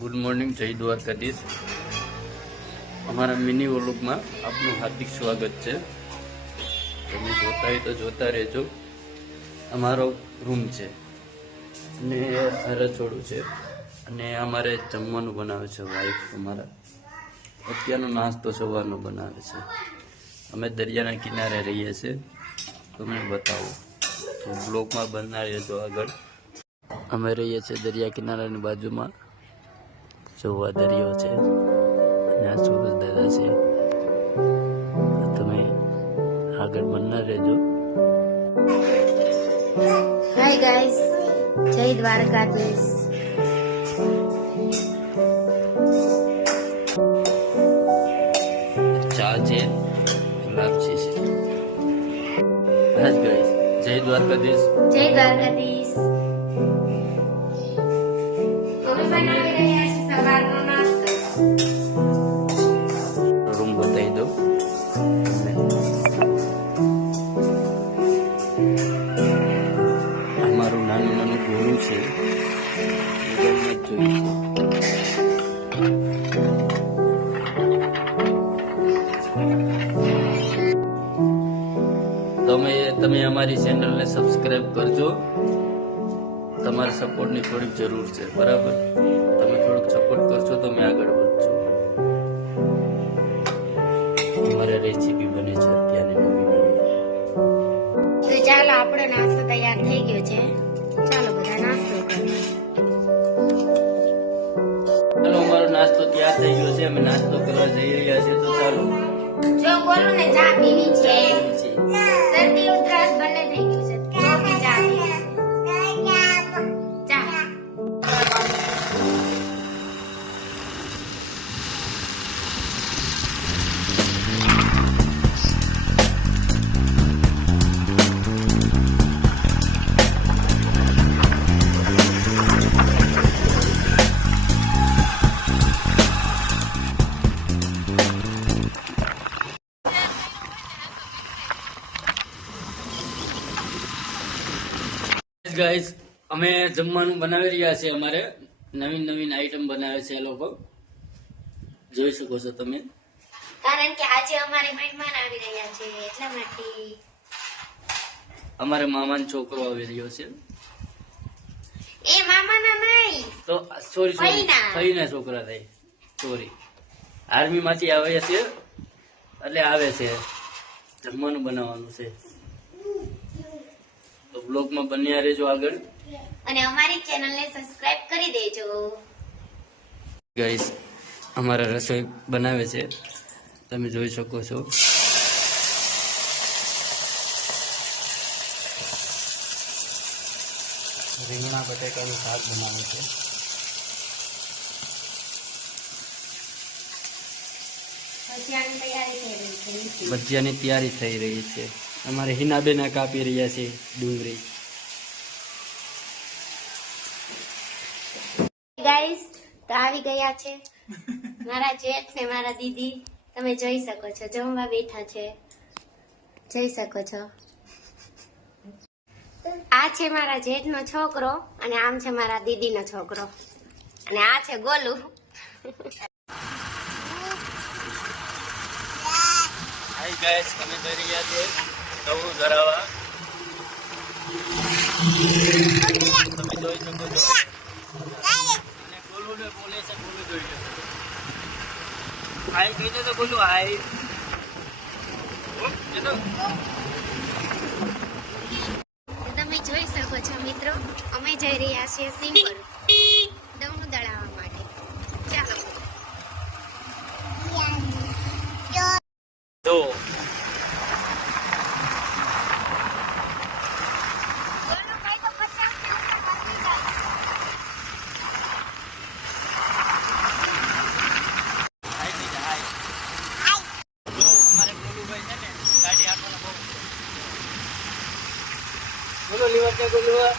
Good morning, જય દ્વારકાધીશ। અમારા mini વ્લોગમાં આપનું હાર્દિક સ્વાગત છે। તમે જોતા હોય તો જોતા રહેજો। અમારો રૂમ છે અને રસોડું છે અને અમારે જમવાનું બનાવે છે વાઈફ અમારા। અત્યારનો નાસ્તો સવારનો બનાવે છે। અમે દરિયાના કિનારે રહીએ છીએ, તમને બતાવું તો બ્લોગમાં બનના રહેજો આગળ। અમે રહીએ છીએ દરિયા કિનારાની બાજુમાં। જોવા દરિયો છે અને આ સુરજ દાદા છે, તમે આગળ બનના રહેજો। હાય ગાઈસ, જય દ્વારકાધીશ। ચા છે, લાપસી છે। બસ ગાઈસ, જય દ્વારકાધીશ। જય દ્વારકાધીશ। અમે બનાવી રહ્યા છીએ સવારનો નાસ્તો। રૂમ બતાવી દઉં। અમારું નાનું નાનું ગોળું છે, તમે અમારી ચેનલને સબસ્ક્રાઇબ કરજો। તમારા સપોર્ટની થોડીક જરૂર છે, બરાબર? તમે થોડુંક સપોર્ટ કરશો તો અમે આગળ વધજો। અમારે રેસીપી બને છે અત્યારે નવી નવી। તો ચાલો, આપણો નાસ્તો તૈયાર થઈ ગયો છે। ચાલો બધા નાસ્તો કરીએ। ચાલો, અમારો નાસ્તો તૈયાર થઈ ગયો છે, અમે નાસ્તો કરવા જઈ રહ્યા છીએ। તો ચાલો, જો બોલું ને ચા પીવી છે, શરદી ઉધરસ બંને થઈ ગયું છે, તો બી ચા પીવી છે। ચા ગાઈસ, અમે જમવાનું બનાવી રહ્યા છીએ। અમારે નવીન નવીન આઈટમ બનાવે છે એ લોકો, જોઈ શકો છો તમે। કારણ કે આજે અમારે મહેમાન આવી રહ્યા છે, એટલા માટે। અમારે મામાનો છોકરો આવી રહ્યો છે, એ મામાના નહીં તો સોરી ફઈના. ફઈના છોકરા થાય, સોરી। આર્મી માંથી આવે છે એટલે આવે છે, જમવાનું બનાવવાનું છે। તો બ્લોગમાં બન્યા રહેજો આગળ અને અમારી ચેનલને સબસ્ક્રાઇબ કરી દેજો। ગાઈસ, અમારા રસોઈ બનાવે છે, તમે જોઈ શકો છો। રીંગણા બટેકાનું શાક બનાવે છે। ભજીયાની તૈયારી થઈ રહી છે। અમારે હિનાબેન કાપી રહ્યા છે ડુંગળી। ગાઈસ, તો આવી ગયા છે મારા જેઠ ને મારા દીદી, તમે જોઈ શકો છો, જમવા બેઠા છે, જોઈ શકો છો। આ છે મારા જેઠનો છોકરો અને આમ છે મારા દીદીનો છોકરો અને આ છે ગોલુ। હાય ગાઈસ, અમે જઈ રહ્યા છીએ ગૌ ધરાવા। તમે જોઈ શકો છો, અને ગોલુને બોલે છે, ગોલુ જોઈ લો। હાય કહી દો તો ગોલુ હાય। તમે જોઈ શકો છો મિત્રો, અમે જઈ રહ્યા છીએ સિંગપુર દમણ દળાવવા માટે। ચાલો તો બોલો લીવર કે બોલવા